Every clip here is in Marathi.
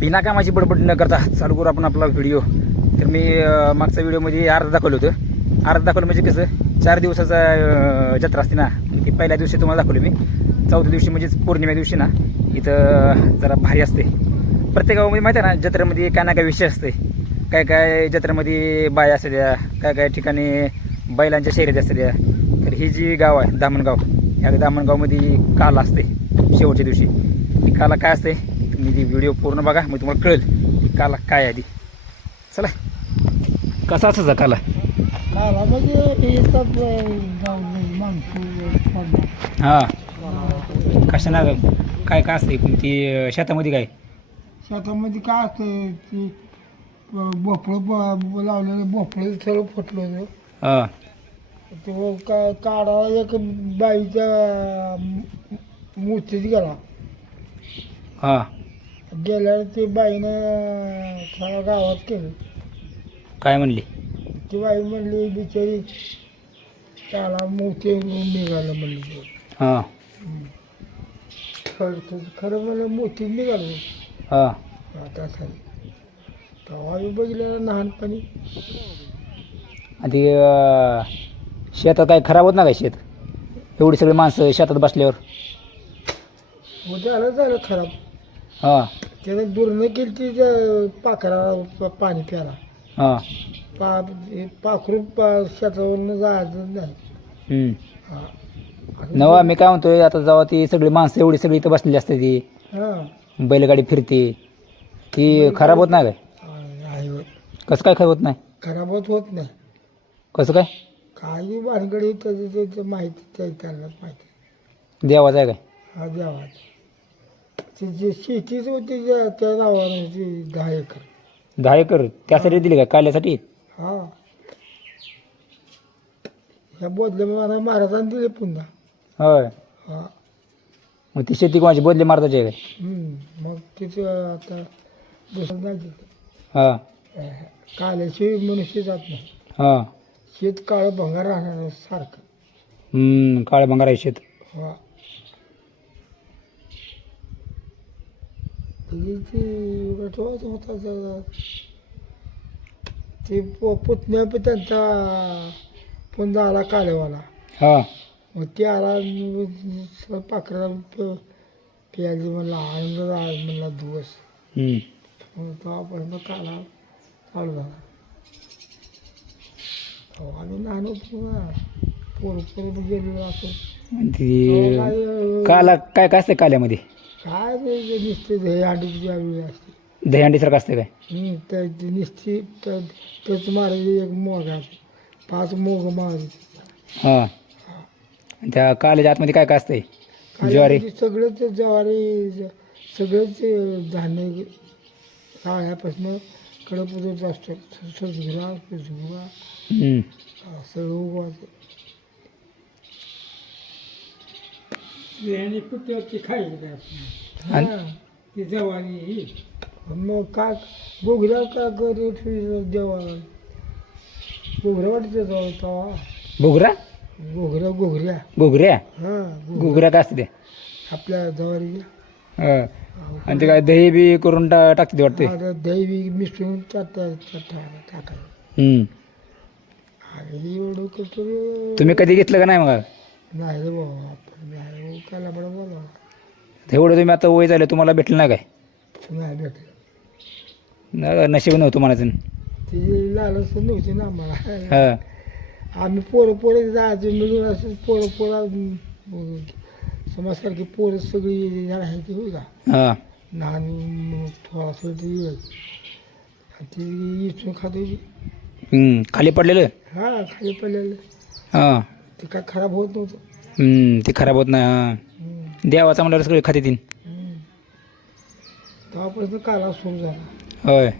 बिना कामाची बडबड न करता चालू करू आपण आपला व्हिडिओ तर मी मागच्या व्हिडिओमध्ये अर्ज दाखवलं होतं. अर्ज दाखवलं म्हणजे कसं चार दिवसाचा जत्रा असते ना म्हणजे ती पहिल्या दिवशी तुम्हाला दाखवलं मी. चौथ्या दिवशी म्हणजेच पौर्णिमा दिवशी ना इथं जरा भारी असते. प्रत्येक गावामध्ये माहिती आहे ना जत्रेमध्ये काय ना काय विषय असते. काय काय जत्रेमध्ये बाया असू द्या काय काय ठिकाणी बैलांच्या शर्यती असू द्या. तर ही जी गाव आहे दामणगाव या दामणगावमध्ये काल असते शेवटच्या दिवशी. काला काय असते? तुम्ही ती व्हिडिओ पूर्ण बघा मग तुम्हाला कळेल की काला काय ती. चला. कसा असायचा काला? काला म्हणजे हे. हां काय काय असते कोणती अं, शेतामध्ये काय? शेतामध्ये काय असतं ते भोपळं लावलेलं भोपळं सगळं फुटलं हां. तो का काढा एक बाईच्या मूर्तीत गेला. हां. गेल्यावर ते बाईनं सगळ्या गावात केलं. काय म्हणली? ती बाई म्हणली बिचारी त्याला मोठे निघालं म्हणली. हां. खरं खरं- खरं मला मोठी निघालं. हां. आता असं तेव्हा मी बघितलं लहानपणी. अं, शेतात काय खराब होत ना काय शेत? एवढी सगळी माणसं शेतात बसल्यावर? झालं झालं खराब. हां. त्यानं दुर्न केली ती त्या पाखराला प- पाणी प्याला हां. पा पाखरू शेतावरनं जायचं नाही. हम्म. हा. नवा मी काय म्हणतोय आता जेव्हा ती सगळी माणसं एवढी सगळी इथं बसलेली असते ती हा. बैलगाडी फिरते ती खराब होत नाही काय? होत. कसं काय खराब होत नाही? खराबच होत नाही. कसं काय? काही भानगडी त्याचं त्याचं माहिती त्या त्यांनाच माहिती. देवाचं आहे काय? हा द्यावा ती जी शेतीच होती त्या त्या ती दहा एकर दहा एकर त्यासाठी दिली काय काल्यासाठी? हा. ह्या बोधले मला महाराजांनी दिले पुन्हा. होय. हा. मग ती शेती कोणाची? बदली मारताची आहे काय हम्म. मग तिचं आता दुसरं नाही तिथं हां. काल्याशिवाय मनुष्य जात नाही. हां. शेत काळं भंगार राहणार सारखं. हम्म, काळ्या भंगारा शेत. हा. ती रटवाच होता जरा. ते पुतण्या पण त्यांचा पुन्हा आला कालेवाला हां मग ते आला पाखरा प्यायची म्हणला आनंद म्हणला दिवस. मग तेव्हापासून काला चालू झाला ती काला काय काय असते काल्यामध्ये काय ते नुसते असते. दहीहंडीसारखं असते काय? हम्म, त्या ते नुसती त्या त्याच मारायची एक मोग आहे पाच मोग मारायचे. हां. आणि त्या काल्याच्या आतमध्ये काय काय असते ज्वारी. सगळं ते ज्वारी ज- सगळंच ते धान्य काळ्यापासून कडपदच असतं. सजगुरा हम्म. सगळं उगवायचं आणि कुठे खायची आणि- ती जवारी मग का गोगऱ्या का घरी ठेवली देवाला? गोगऱ्या वाटते जाऊ तवा. गोगऱ्या घुगऱ्या हां घुगऱ्या काय असते आपल्या जवारी हां. आणि ते काय दही बी करून टाकते वाटते? दही बी मिसळून टाका टाकायचं. हम्म. आणि एवढं कसं तुम्ही कधी घेतलं का नाही मग? नाही रे बाबा आपण नाही काला बडा बोला एवढं तुम्ही आता वय झालं तुम्हाला भेटलं नाही काय? नाही भेटलं. न- नशीब नव्हतं म्हणायचं. ती लालच नव्हती ना आम्हाला. हां. आम्ही पोरं पोरं जायचं मिळून असं पोरं पोरं समाजसारखी पोरं सगळी राहायची होई का हां. लहान थोडा ती ती इथून खात होती. हम्म. खाली पडलेलं? हा खाली पडलेलं. हां. ते काय खराब होत नव्हतं हम्म. ते खराब होत नाही हां हम्म. देवाचा म्हणल्यावर सगळे खाते तीन हम्म. तेव्हापासून काला सुरू झाला होय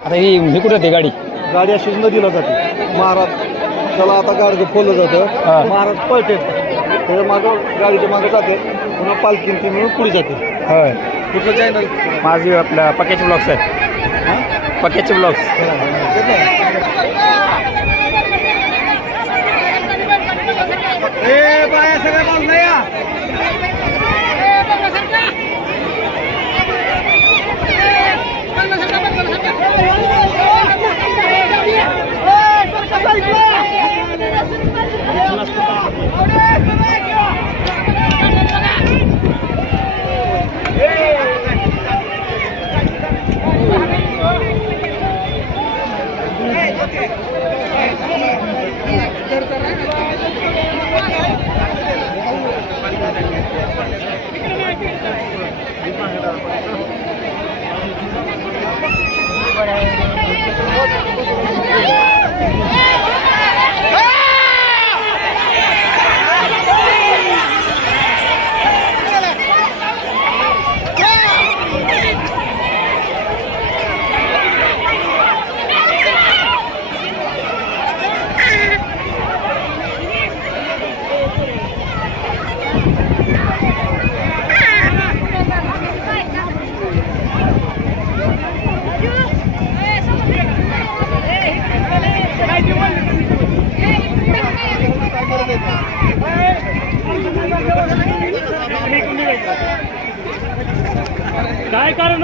आता ही ही कुठं गाडी? गाडी अशीच नदीला जाते महाराज त्याला आता गाडगं फोडलं हा. जातं महाराज पळते. त्याच्या मागं गाडीच्या मागं जाते. पुन्हा पालखी ती मिळून पुढे जाते. होय. कुठलं चॅनल माझी आपला पक्याचे ब्लॉग्स आहे पक्याचे ब्लॉग्स बाया सगळ्या बाजूला या. Vamos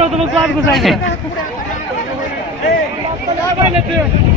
काय कारण नव्हतं मग पाच घुसायचं पुढे